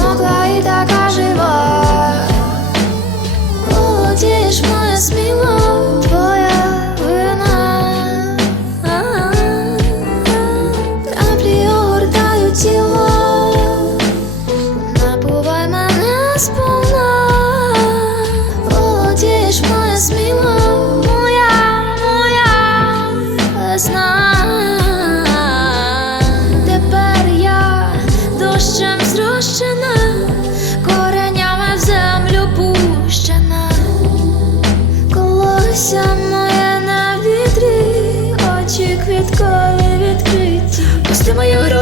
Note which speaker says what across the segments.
Speaker 1: смогла и така жива. Володієш моя сміла
Speaker 2: твоя вина. Краплі огортаю тіло. Набувай мене спокійно.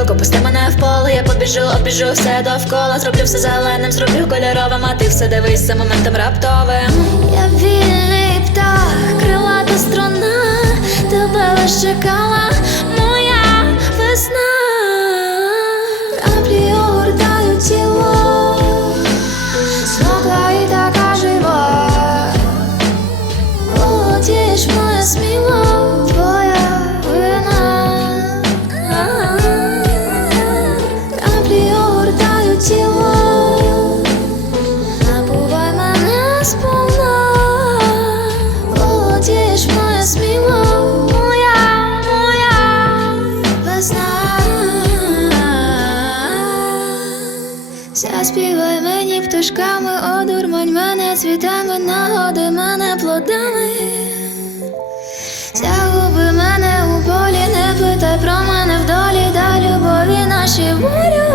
Speaker 2: Мою пусти мене в поле, я побіжу, обіжу все довкола, зроблю все зеленим, зроблю кольоровим, а ти все дивишся моментом раптовим.
Speaker 1: Я вільний птах, крилата струна, тебе лиш чекала Заспівай мені пташками, одурмань мене цвітами, нагоди мене плодами. Загуби мене у полі, не питай про мене вдолі, дай любові наші волю.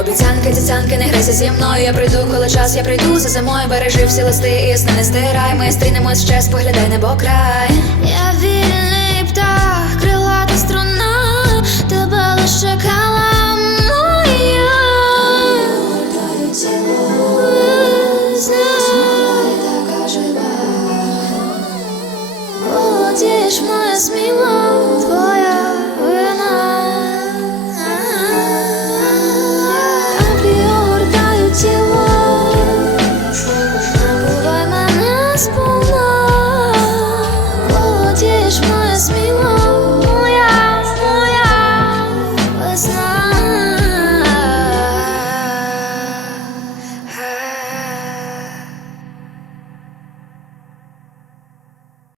Speaker 2: Обіцянки, цяцянки, не грайся зі мною. Я прийду, коли час я прийду за зимою. Бережи всі листи і сни не стирай. Ми стрінемось ще, споглядай небо край.
Speaker 1: молодієш, моя сміла.